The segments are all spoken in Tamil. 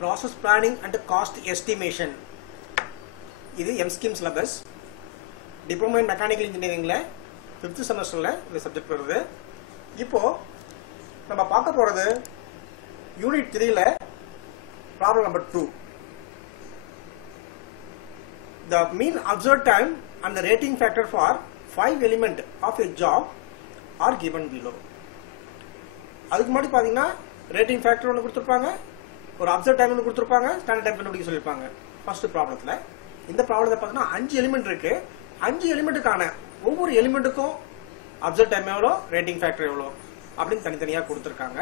process planning and cost estimation. This is MSkim syllabus. Diploma in Mechanical Engineering 5th semester this subject வருது. இப்போ நம்ம பார்க்க போறது யூனிட் 3 ல problem number 2. The mean observed time and the rating factor for 5 element of a job are given below. அதுக்கு முன்னாடி பாத்தீங்கன்னா rating factor ஒன்னு கொடுத்திருப்பாங்க, ஒரு observed time ஒன்னு கொடுத்திருப்பாங்க, standard time கண்டுபிடிக்க சொல்லிருப்பாங்க. ஃபர்ஸ்ட் ப்ராப்ளத்துல இந்த ப்ராப்ளத்தை பார்த்தீங்கன்னா 5 எலிமெண்ட் இருக்கு. 5 எலிமெண்ட்டுக்கான ஒவ்வொரு எலிமெண்ட்டுக்கும் observed time எவ்வளோ, rating factor எவ்வளோ அப்படின்னு தனித்தனியா கொடுத்திருக்காங்க.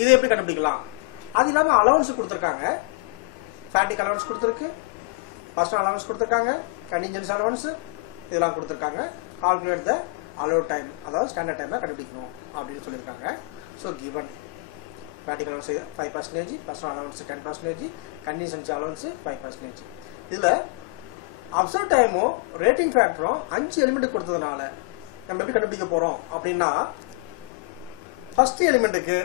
இதை எப்படி கண்டுபிடிக்கலாம்? அது இல்லாம அலவன்ஸ் கொடுத்திருக்காங்க. ஃபேட்டிக் அலவன்ஸ் கொடுத்திருக்கு, பர்சனல் அலவன்ஸ் கொடுத்திருக்காங்க, கண்டின்ஜென்சி அலவன்ஸ் இதெல்லாம் கொடுத்திருக்காங்க. கால்குலேட் த அலோவ் டைம், அதாவது ஸ்டாண்டர்ட் டைமை கண்டுபிடிக்கணும் அப்படின்னு சொல்லியிருக்காங்க. So given fatigue allowance 5%, personal allowance 10%, contingency allowance 5%. இதுல அப்சர்வ் டைமும் ரேட்டிங் ஃபேக்டரும் 5 எலிமெண்ட் கொடுத்ததுனால நம்ம எப்படி கண்டுபிடிக்க போறோம் அப்படின்னா, ஃபர்ஸ்ட் எலிமெண்ட்டுக்கு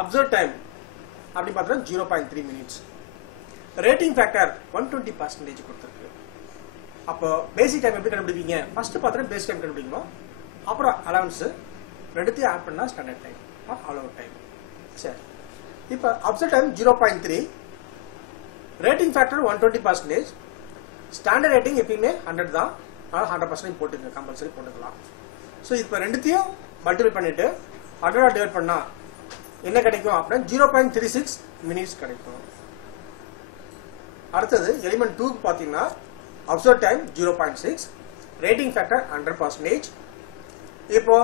அப்சர்வ் டைம் அப்படி பார்த்தா 0.3 மினிட்ஸ், ரேட்டிங் ஃபேக்டர் 120% கொடுத்துருக்கு. அப்போ பேசிக் டைம் எப்படி கண்டுபிடிப்பீங்க? ஃபர்ஸ்ட் பார்த்தா பேசிக் டைம் கண்டுபிடிக்கணும், அப்புறம் அலவன்ஸ் ரெண்டுத்தையும் ஆட் பண்ணா standard time or allow time. சரி, இப்போ observe time 0.3, rating factor 120%, standard rating எப்பயுமே 100 தான், அதனால 100% போட்டுங்க, கம்பல்சரி போட்டுக்கலாம். ஸோ இப்போ ரெண்டுத்தையும் மல்டிபிள் பண்ணிட்டு 100 டிவைட் பண்ணா என்ன கிடைக்கும் அப்படின்னா 0.36 மினிட்ஸ் கிடைக்கும். அடுத்தது எலிமெண்ட் 2க்கு பார்த்தீங்கன்னா அப்சர்வ் டைம் 0.6, ரேட்டிங் ஃபேக்டர் 100%. இப்போ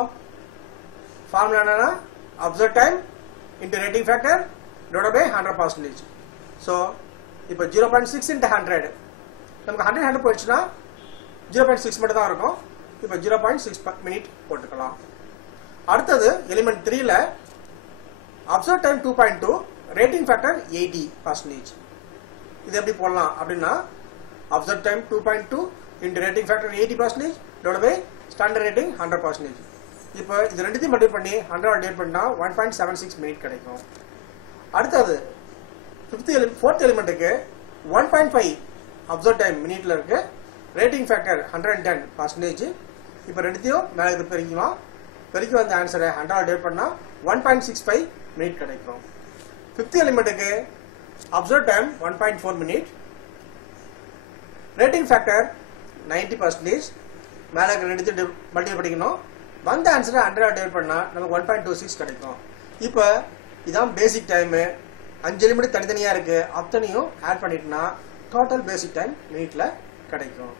ஃபார்முலா என்னன்னா observe time into rating factor divided by 100%. So இப்போ 0.6 இன்டு 100, நமக்கு 100 போயிடுச்சுன்னா 0.6 மட்டும் தான் இருக்கும். இப்போ 0.6 மினிட் போட்டுக்கலாம். அடுத்தது எலிமெண்ட் 3ல அப்சர்வ் டைம் 2.2, ரேட்டிங் ஃபேக்டர் 80%. இது எப்படி போடலாம் அப்படின்னா observe time 2.2 into rating factor 80% divided by standard rating 100%. இப்போ இது ரெண்டுத்தையும் மல்டிபிள் பண்ணி 100 டிவைட் பண்ணா 1.76 மினிட் கிடைக்கும். அடுத்தது ஃபோர்த் எலிமெண்ட்டுக்கு 1.5 அப்சர்வ் டைம் மினிட்ல இருக்கு, ரேட்டிங் ஃபேக்டர் 110%. இப்போ ரெண்டுத்தையும் மேலே பெருக்கலாம், பெருக்கி வந்த ஆன்சரை 100 டிவைட் பண்ணா 1.65 மினிட் கிடைக்கும். ஃபிஃப்த் எலிமெண்ட்டுக்கு observe time 1.4 minute, rating factor 90%, மேலே ரெண்டுத்தையும் மல்டிபிள் பண்ணிக்கணும், வந்த ஆன்சரை 100 டிவைட் பண்ணா நமக்கு 1.26 கிடைக்கும். இப்போ இதான் பேசிக் டைமு. 5 எலிமெண்ட் தனித்தனியா இருக்கு, அத்தனையும் ஆட் பண்ணிட்டுனா டோட்டல் பேசிக் டைம் மினிட்ல கிடைக்கும்.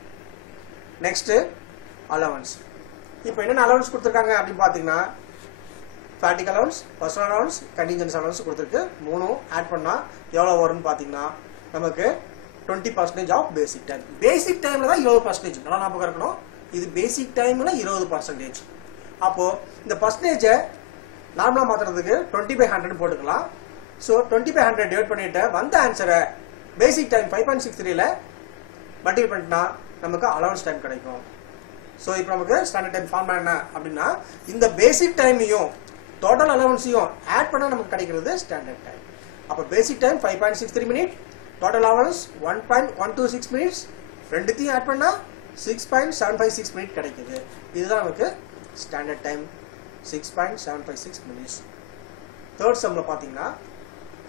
Next allowance. இப்போ என்னென்ன அலவன்ஸ் கொடுத்துருக்காங்க அப்படின்னு பார்த்தீங்கன்னா fatigue allowance, personal allowance, contingency allowance கொடுத்துருக்கு. மூணும் ஆட் பண்ணா எவ்வளோ வரும்னு பார்த்தீங்கன்னா நமக்கு 20% ஆஃப் பேசிக் டைம். பேசிக் டைம்ல தான் 20%, நல்லா ஞாபகம் இருக்கணும். இது பேசிக் டைம்ல 20%. அப்போ இந்த பர்சன்டேஜை நார்மலா மாத்துறதுக்கு 20/100 போட்டுக்கலாம். ஸோ 20/100 டிவைட் பண்ணிட்டு வந்த ஆன்சரை பேசிக் டைம் 5.63ல மல்டிபிள் பண்ணிட்டா நமக்கு அலவன்ஸ் டைம் கிடைக்கும். ஸோ இப்போ நமக்கு ஸ்டாண்டர்ட் டைம் ஃபார்முலா என்ன அப்படின்னா, இந்த பேசிக் டைமையும் டோட்டல் அலவன்ஸையும் ஆட் பண்ணா நமக்கு கிடைக்கிறது ஸ்டாண்டர்ட் டைம். அப்போ basic time 5.63 minute, total allowance 1.126 minutes, ரெண்டுத்தையும் ஆட் பண்ணா 6.756 மினிட் கிடைக்குது. இதுதான் நமக்கு ஸ்டாண்டர்ட் டைம் 6.756 மினிட்ஸ். தேர்ட் சம்ல பாத்தீங்கன்னா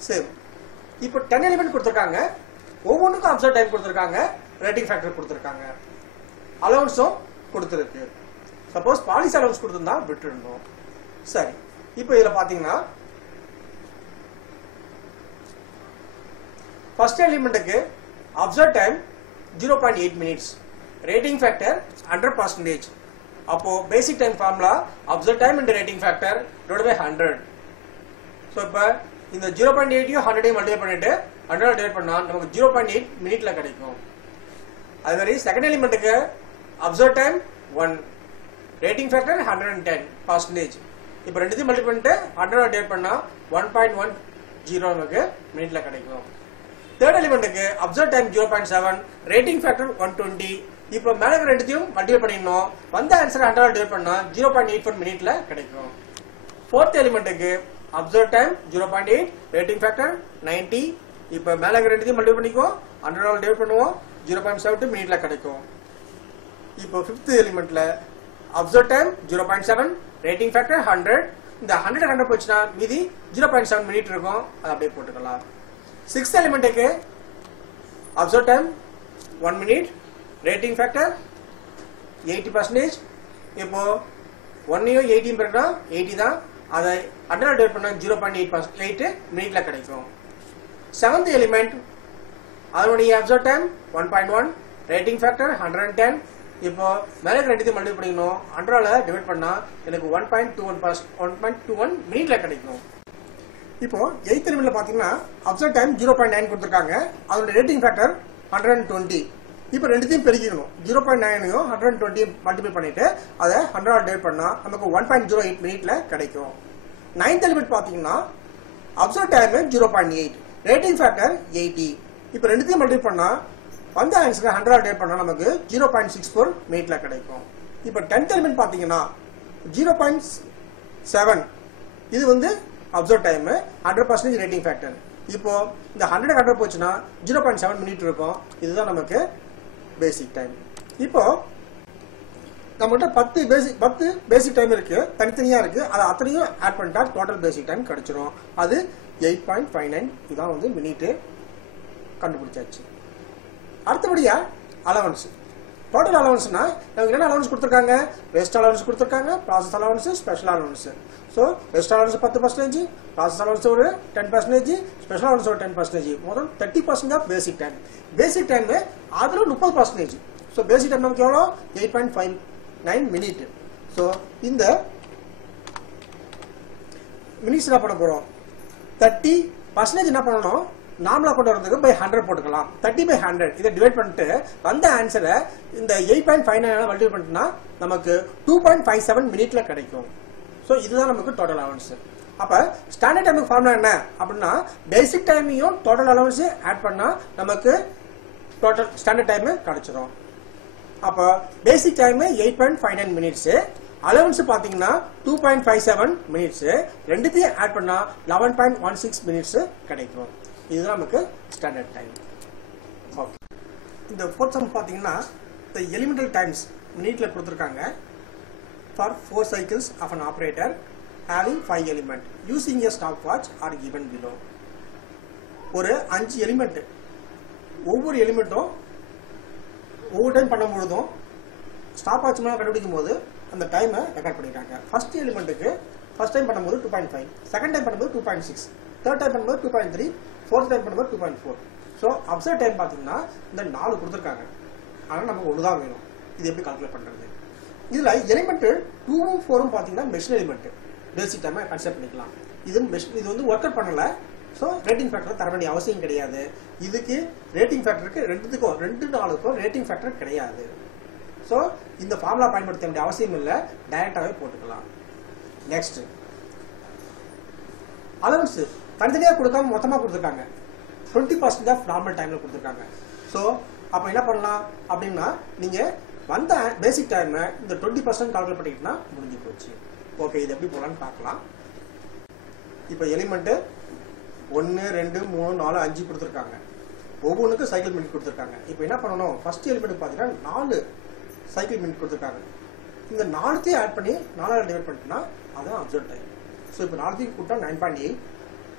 சேம். இப்போ 10 எலிமெண்ட் கொடுத்திருக்காங்க, ஒவ்வொன்றுக்கும் அப்சர்வ் டைம் கொடுத்திருக்காங்க, ரேட்டிங் ஃபேக்டர் கொடுத்திருக்காங்க, அலவன்ஸும் கொடுத்திருக்கு. சப்போஸ் பாலிசி அலவன்ஸ் கொடுத்திருந்தா விட்டுருந்தோம். சரி, இப்போ இதுல பாத்தீங்கன்னா ஃபர்ஸ்ட் எலிமெண்ட்டுக்கு observe time 0.8 minutes, rating factor 100%. அப்போ basic time formula observe time into rating factor divided by 100. So இப்போ இந்த 0.8 100 மல்டிபிள் பண்ணிட்டு 100 டிவைட் பண்ணா நமக்கு 0.8 மினிட்ல கிடைக்கும். அது மாதிரி செகண்ட் எலிமெண்ட்டுக்கு அப்சர்வ் டைம் 1, ரேட்டிங் ஃபேக்டர் 110%. இப்போ ரெண்டுத்தையும் மல்டிபிள் பண்ணிட்டு 100 டிவைட் பண்ணா 1.10 நமக்கு மினிட்ல கிடைக்கும். தேர்ட் எலிமெண்ட்டுக்கு அப்சர்வ் டைம் 0.7, ரேட்டிங் ஃபேக்டர் 120. இப்போ மேலே ரெண்டுத்தையும் மல்டிபிள் பண்ணிடணும், வந்த ஆன்சர் 100 டிவைட் பண்ணா 0.84 மினிட்ல கிடைக்கும். ஃபோர்த் எலிமெண்ட்டுக்கு observed time 0.8, rating factor 90, இப்போ மேலே ரெண்டுத்தையும் மல்டிபிள் பண்ணிக்குவோம், 100 டிவைட் பண்ணுவோம், 0.72 மினிட்ல கிடைக்கும். இப்போ 5th எலிமெண்ட்ல அப்சர்வ் டைம் 0.7, ரேட்டிங் ஃபேக்டர் 100. இந்த 100 போச்சுன்னா மீதி 0.7 மினிட் இருக்கும், அதை அப்படியே போட்டுக்கலாம். 6th எலிமெண்ட்டுக்கு observe time 1 minute, rating factor 80%. இப்போ 1 18 பிறகுனா 80 தான், அதை 100 டிவைட் பண்ணா 0.8 மினிட்ல கிடைக்கும். 7th எலிமெண்ட் அதனுடைய அப்சர்வ் டைம் 1.1, ரேட்டிங் ஃபேக்டர் 110. இப்போ மேலே ரெண்டுத்தையும் மல்டிபிள் பண்ணிக்கணும், 100 டிவைட் பண்ணா எனக்கு 1.21 மினிட்ல கிடைக்கும். இப்போ 8th எலிமெண்ட்ல பாத்தீங்கன்னா அப்சர்வ் டைம் 0.9 கொடுத்துருக்காங்க, அதோட ரேட்டிங் ஃபேக்டர் 120. இப்போ ரெண்டுத்தையும் பெருக்கிக்கணும், 0.9ஐயும் 120 மல்டிபிள் பண்ணிட்டு அதை 100 டிவைட் பண்ணா நமக்கு 1.08 மினிட்ல கிடைக்கும். 9th எலிமெண்ட் பாத்தீங்கன்னா அப்சர்வ் டைம் 0.8, ரேட்டிங் ஃபேக்டர் 80. இப்போ ரெண்டுத்தையும் மல்டிபிள் பண்ணா வந்த ஆன்சர் 100 டிவைட் பண்ணா நமக்கு 0.64 மினிட்ல கிடைக்கும். இப்போ 10th எலிமெண்ட் பாத்தீங்கன்னா 0.7, இது வந்து அப்சர்வ் டைம், 100% ரேட்டிங் ஃபேக்டர். இப்போ இந்த 100 போச்சுன்னா 0.7 மினிட் இருக்கும், இதுதான் நமக்கு பேசிக் டைம். இப்போ நம்மகிட்ட 10 பேசிக் டைம் இருக்கு, தனித்தனியா இருக்கு, அதை அத்தனையும் ஆட் பண்ணிட்டா டோட்டல் பேசிக் டைம் கிடைச்சிரும். அது 8.59, இதான் வந்து மினிட் கண்டுபிடிச்சாச்சு. அடுத்தபடியா அலவன்ஸ். டோட்டல் அலவன்ஸ்னா நமக்கு என்ன அலவன்ஸ் கொடுத்துருக்காங்க? ரெஸ்ட் அலவன்ஸ் கொடுத்துருக்காங்க, process allowance, special allowance. So rest allowance 10%, process allowance ஒரு 10%, ஸ்பெஷல் அலவன்ஸ் ஒரு 10%, மொத்தம் 30% of basic time. Basic time அதில் 30%. ஸோ பேசிக் டைம் நமக்கு எவ்வளோ? 8.59 மினிட். ஸோ இந்த மினிட்ஸ் என்ன பண்ண போகிறோம்? 30% என்ன பண்ணணும்? நார்மலா கொண்டு வரதுக்கு பை 100 போட்டுக்கலாம். 30/100 இதை டிவைட் பண்ணிட்டு வந்த ஆன்சரை இந்த 8.59 மல்டிபிள் பண்ணிட்டோம்னா நமக்கு 2.57 மினிட்ல கிடைக்கும். ஸோ இதுதான் நமக்கு டோட்டல் அலவன்ஸ். அப்ப ஸ்டாண்டர்ட் டைமுக்கு ஃபார்முலா என்ன அப்படின்னா, பேசிக் டைமையும் டோட்டல் அலவன்ஸ் ஆட் பண்ணா நமக்கு டோட்டல் ஸ்டாண்டர்ட் டைம் கிடைச்சிரும். அப்ப பேசிக் டைம் 8.59 மினிட்ஸ், அலவன்ஸ் பாத்தீங்கன்னா 2.57 மினிட்ஸ், ரெண்டுத்தையும் ஆட் பண்ணா 11.16 மினிட்ஸ் கிடைக்கும். இதுதான் நமக்கு ஸ்டாண்டர்ட் டைம். ஓகே, இந்த 4th சம் பாத்தீங்கன்னா the elemental times மினிட்ல கொடுத்திருக்காங்க for 4 cycles of an operator having 5 element using a stopwatch are given below. ஒரு 5 எலிமெண்ட், ஒவ்வொரு எலிமெண்ட்டும் ஒவ்வொரு டைம் பண்ணும்போதும் ஸ்டாப் வாட்ச் மேலே கண்டுபிடிக்கும் போது அந்த டைமை ரெக்கார்ட் பண்ணிருக்காங்க. ஃபர்ஸ்ட் எலிமெண்ட்டுக்கு ஃபர்ஸ்ட் டைம் பண்ணும்போது 2.5, செகண்ட் டைம் பண்ணும்போது 2.6, தேர்ட் டைம் பண்ணும்போது 2.3, ஃபோர்த் டைம் பண்ணும்போது 2.4. ஸோ அப்சர்வ் டைம் பார்த்தீங்கன்னா இந்த 4 கொடுத்துருக்காங்க, ஆனால் நமக்கு 1 தான் வேணும். இது எப்படி கால்குலேட் பண்ணுறது? இதில் எலிமெண்ட் 2ம் 4ம் பார்த்தீங்கன்னா மெஷின் எலிமெண்ட், பேசிக் டைமை கன்சிடர் பண்ணிக்கலாம். இது வந்து ஒர்க் அவுட் பண்ணல, ஸோ ரேட்டிங் ஃபேக்டர் தர வேண்டிய அவசியம் கிடையாது. இதுக்கு ரேட்டிங் ஃபேக்டருக்கு 2 ரேட்டிங் ஃபேக்டர் கிடையாது. ஸோ இந்த ஃபார்முலா பயன்படுத்த வேண்டிய அவசியம் இல்லை, டைரக்டாகவே போட்டுக்கலாம். நெக்ஸ்ட் அலவன்ஸ் தனித்தனியாக கொடுக்காம மொத்தமாக கொடுத்துருக்காங்க. 20% ஆஃப் நார்மல் டைமில் கொடுத்துருக்காங்க. ஸோ அப்போ என்ன பண்ணலாம் அப்படின்னா, நீங்கள் வந்த பேசிக் டைமை இந்த 20% கால்குலேட் பண்ணிக்கிட்டா முடிஞ்சு போச்சு. ஓகே, இது எப்படி போகலான்னு பார்க்கலாம். இப்போ எலிமெண்ட்டு 1, 2, 3, 4, 5 கொடுத்துருக்காங்க. ஒவ்வொன்றுக்கும் சைக்கிள் மினிட் கொடுத்துருக்காங்க. இப்போ என்ன பண்ணணும்? ஃபர்ஸ்ட் எலிமெண்ட் பார்த்தீங்கன்னா 4 சைக்கிள் மினிட் கொடுத்துருக்காங்க. இந்த 4த்தையும் ஆட் பண்ணி 4ஆல் டிவைட் பண்ணிட்டோம்னா அதுதான் அப்சர்வ் டைம். ஸோ இப்போ 4த்தையும் கூட்டா 9.8,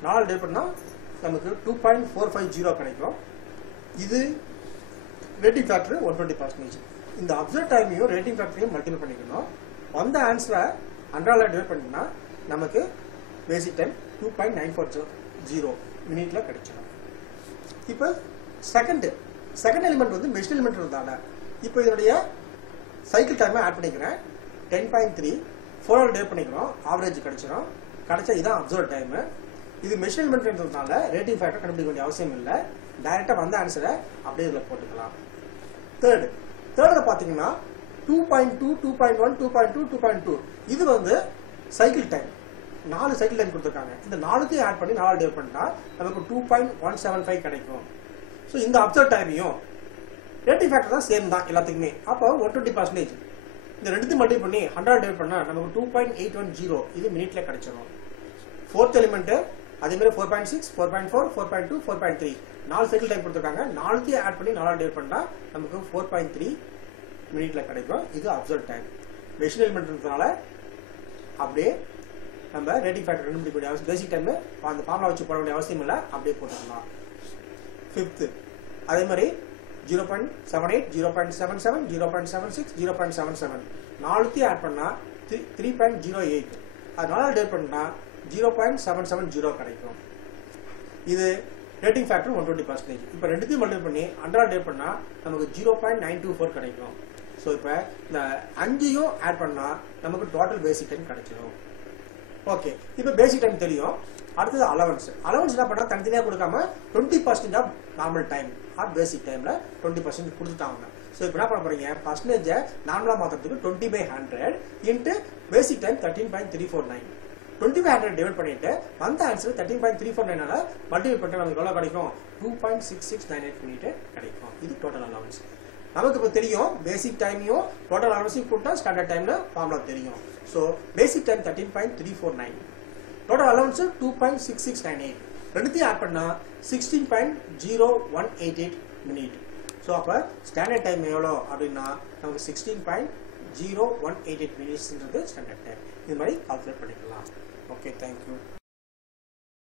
4ஆல் டிவைட் பண்ணால் நமக்கு 2.450 கிடைக்கும். இது ரேட்டிங் ஃபேக்டர் 120%. இந்த அப்சர்வ் டைமையும் ரேட்டிங் ஃபேக்டரையும் மல்டிபிள் பண்ணிக்கணும். வந்த ஆன்சரை 100ஆல் டிவைட் பண்ணிட்டோம்னா நமக்கு பேசிக் டைம் 2.940 மினிட்ல கிடைச்சிடும். இப்போ செகண்ட் எலிமெண்ட் வந்து மெஷின் எலிமெண்ட் இருந்தால இப்போ இதனுடைய சைக்கிள் டைமை ஆட் பண்ணிக்கிறேன். 10.3, 4ஆல் டிவைட் பண்ணிக்கிறோம், ஆவரேஜ் கிடைச்சிடும். கிடைச்சா இதான் அப்சர்வ் டைம். இது மெஷின் எலிமெண்ட் இருந்ததுனால ரேட்டிங் ஃபேக்டர் கண்டுபிடிக்க வேண்டிய அவசியம் இல்லை, டைரக்டா வந்த ஆன்சரை அப்படியே இதில் போட்டுக்கலாம். தேர்ட்ல பார்த்தீங்கன்னா 2.2, 2.1, 2.2, 2.2 இது வந்து சைக்கிள் டைம். 4 சைக்கிள் டைம் கொடுத்துருக்காங்க. இந்த 4த்தையும் ஆட் பண்ணி 4 டிவைட் பண்ணிட்டா நமக்கு 2.175 கிடைக்கும். ஸோ இந்த அப்சர்வ் டைமையும் ரேட்டிங் ஃபேக்டர் தான் சேம் தான் எல்லாத்துக்குமே. அப்போ 120%. இந்த ரெண்டுத்தையும் மல்டிபிள் பண்ணி 100 டிவைட் பண்ணா நமக்கு 2.810 இது மினிட்ல கிடைச்சிடும். 4th எலிமெண்ட் அதே மாதிரி 4.6 4.4 4.2 4.3 4 சைக்கிள் டைம் கொடுத்துருக்காங்க. 4த்தையும் ஆட் பண்ணி 4 டிவைட் பண்ணா நமக்கு 4.3 மினிட்ல கிடைக்கும். இது அப்சர்வ் டைம். மெஷின் எலிமெண்ட்னால அப்படியே நம்ம ரேட்டிங் ஃபேக்டர் கண்டுபிடிக்க வேண்டிய அவசியம், பேசிக் டைம் அந்த ஃபார்முலா வச்சு போட வேண்டிய அவசியம் இல்லை, அப்படியே போட்டுக்கலாம். 5th அதே மாதிரி 0.78 0.77 0.76 0.77 4த்தையும் ஆட் பண்ணா 3.08, அதனால டிவைட் பண்ணா 0.770 கிடைக்கும். இது ரேட்டிங் ஃபேக்டர் 120%. இப்போ ரெண்டுத்தையும் மல்டிபிள் பண்ணி 100 டிவைட் பண்ணா நமக்கு 0.924 கிடைக்கும். ஸோ இப்போ இந்த 5ஐயும் ஆட் பண்ணா நமக்கு டோட்டல் பேசிக் டைம் கிடைச்சிடும். ஓகே, இப்போ பேசிக் டைம் தெரியும். அடுத்தது அலவன்ஸ். அலவன்ஸ் என்ன பண்ணா தனித்தனியாக கொடுக்காம 20% ஆஃப் நார்மல் டைம் ஆர் பேசிக் டைம்ல 20% கொடுத்துட்டாங்க. ஸோ இப்போ என்ன பண்ண போறீங்க, பர்சன்டேஜை நார்மலாக மாற்றுறதுக்கு 20/100 இன்ட்டு பேசிக் டைம் 13.349 20/100 டிவைட் பண்ணிட்டு வந்த ஆன்சர் 13.349 மல்டிபிள் பண்ணிட்டு நமக்கு எவ்வளோ கிடைக்கும், 2.6698 மினிட் கிடைக்கும். இது டோட்டல் அலவன்ஸ். நமக்கு இப்போ தெரியும் பேசிக் டைமையும் டோட்டல் அலவன்ஸையும் கூட்டா ஸ்டாண்டர்ட் டைம்ல ஃபார்முலா தெரியும். So basic time 13.349, total allowance 2.6698, ரெண்டுத்தையும் ஆட் பண்ணா 16.0188 மினிட். ஸோ அப்போ ஸ்டாண்டர்ட் டைம் எவ்வளோ அப்படின்னா நமக்கு 16.0188 மினிட்ஸ்ன்றது ஸ்டாண்டர்ட் டைம். இது மாதிரி கால்குலேட் பண்ணிக்கலாம். Okay, thank you.